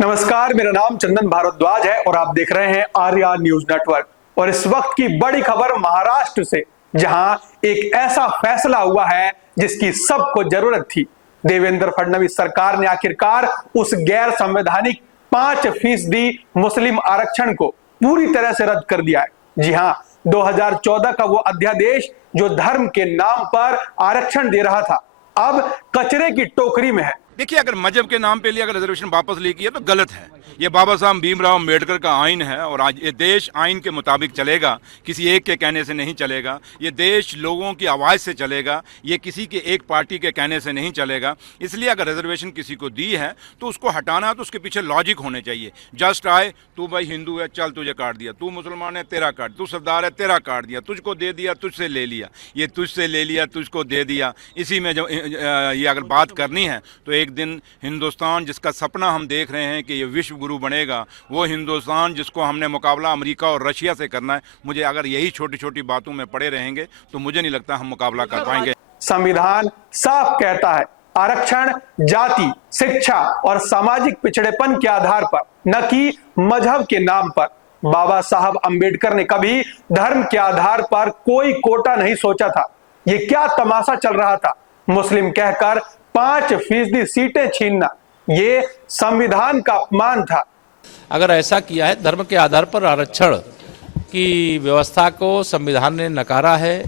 नमस्कार, मेरा नाम चंदन भारद्वाज है और आप देख रहे हैं आर्या न्यूज नेटवर्क। और इस वक्त की बड़ी खबर महाराष्ट्र से, जहां एक ऐसा फैसला हुआ है जिसकी सबको जरूरत थी। देवेंद्र फडणवीस सरकार ने आखिरकार उस गैर संवैधानिक 5% मुस्लिम आरक्षण को पूरी तरह से रद्द कर दिया है। जी हां, 2014 का वो अध्यादेश जो धर्म के नाम पर आरक्षण दे रहा था, अब कचरे की टोकरी में है। देखिए, अगर मजहब के नाम पे लिए अगर रिजर्वेशन वापस ले किया तो गलत है। ये बाबा साहब भीमराव अम्बेडकर का आइन है और आज ये देश आइन के मुताबिक चलेगा, किसी एक के कहने से नहीं चलेगा। ये देश लोगों की आवाज़ से चलेगा, ये किसी के एक पार्टी के कहने से नहीं चलेगा। इसलिए अगर रिजर्वेशन किसी को दी है तो उसको हटाना, तो उसके पीछे लॉजिक होने चाहिए। जस्ट आए, तू भाई हिंदू है, चल तुझे काट दिया, तू मुसलमान है तेरा काट, तू सरदार है तेरा काट दिया, तुझको दे दिया, तुझसे ले लिया, ये तुझसे ले लिया, तुझको दे दिया। इसी में जो ये अगर बात करनी है तो एक दिन हिंदुस्तान जिसका सपना हम देख रहे हैं कि ये विश्व गुरु बनेगा, वो हिंदुस्तान जिसको हमने मुकाबला अमेरिका और रशिया से करना है, मुझे अगर यही छोटी छोटी बातों में पड़े रहेंगे तो मुझे नहीं लगता हम मुकाबला कर पाएंगे। संविधान साफ कहता है, आरक्षण जाति, शिक्षा और सामाजिक पिछड़ेपन के आधार पर, न कि मजहब के नाम पर। बाबा साहब अंबेडकर ने कभी धर्म के आधार पर कोई कोटा नहीं सोचा था। ये क्या तमाशा चल रहा था? मुस्लिम कहकर 5% सीटें छीनना, ये संविधान का अपमान था। अगर ऐसा किया है, धर्म के आधार पर आरक्षण की व्यवस्था को संविधान ने नकारा है।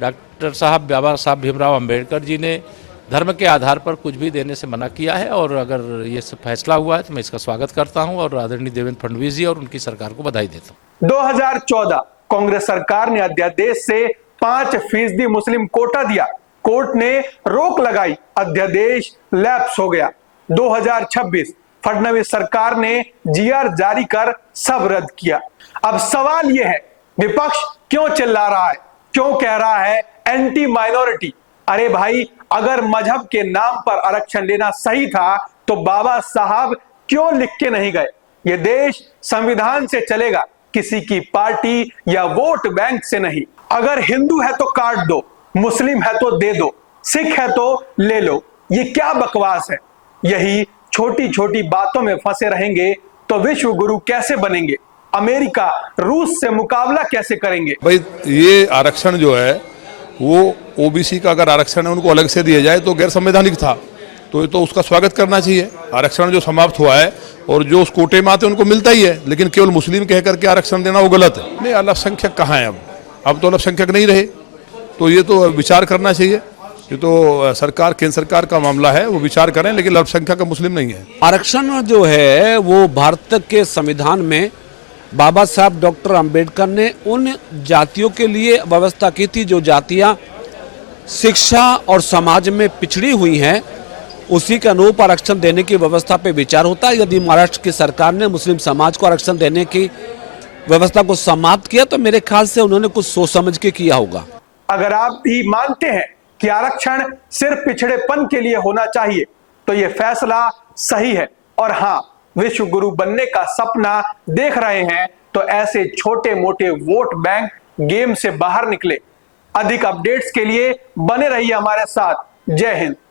डॉक्टर साहब बाबा साहब भीमराव अम्बेडकर जी ने धर्म के आधार पर कुछ भी देने से मना किया है और अगर ये फैसला हुआ है तो मैं इसका स्वागत करता हूं और आदरणीय देवेंद्र फडणवीस जी और उनकी सरकार को बधाई देता हूं। 2014 कांग्रेस सरकार ने अध्यादेश से 5% मुस्लिम कोटा दिया। कोर्ट ने रोक लगाई, अध्यादेश लैप्स हो गया। 2026 फडणवीस सरकार ने जीआर जारी कर सब रद्द किया। अब सवाल यह है, विपक्ष क्यों चिल्ला रहा है, क्यों कह रहा है एंटी माइनॉरिटी? अरे भाई, अगर मजहब के नाम पर आरक्षण लेना सही था तो बाबा साहब क्यों लिख के नहीं गए? यह देश संविधान से चलेगा, किसी की पार्टी या वोट बैंक से नहीं। अगर हिंदू है तो काट दो, मुस्लिम है तो दे दो, सिख है तो ले लो। ये क्या बकवास है? यही छोटी छोटी बातों में फंसे रहेंगे तो विश्व गुरु कैसे बनेंगे? अमेरिका रूस से मुकाबला कैसे करेंगे? भाई, ये आरक्षण जो है वो ओबीसी का अगर आरक्षण है उनको अलग से दिया जाए तो गैर संवैधानिक था, तो ये तो उसका स्वागत करना चाहिए। आरक्षण जो समाप्त हुआ है और जो उस कोटे में आते उनको मिलता ही है, लेकिन केवल मुस्लिम कह करके आरक्षण देना वो गलत है। नहीं, अल्पसंख्यक कहाँ है? अब तो अल्पसंख्यक नहीं रहे, तो ये तो विचार करना चाहिए। ये तो सरकार, केंद्र सरकार का मामला है, वो विचार करें, लेकिन अल्पसंख्यक का मुस्लिम नहीं है। आरक्षण जो है वो भारत के संविधान में बाबा साहब डॉक्टर अंबेडकर ने उन जातियों के लिए व्यवस्था की थी जो जातियां शिक्षा और समाज में पिछड़ी हुई हैं। उसी के अनुरूप आरक्षण देने की व्यवस्था पे विचार होता है। यदि महाराष्ट्र की सरकार ने मुस्लिम समाज को आरक्षण देने की व्यवस्था को समाप्त किया तो मेरे ख्याल से उन्होंने कुछ सोच समझ के किया होगा। अगर आप भी मानते हैं कि आरक्षण सिर्फ पिछड़ेपन के लिए होना चाहिए तो यह फैसला सही है। और हां, विश्व गुरु बनने का सपना देख रहे हैं तो ऐसे छोटे मोटे वोट बैंक गेम से बाहर निकले। अधिक अपडेट्स के लिए बने रहिए हमारे साथ। जय हिंद।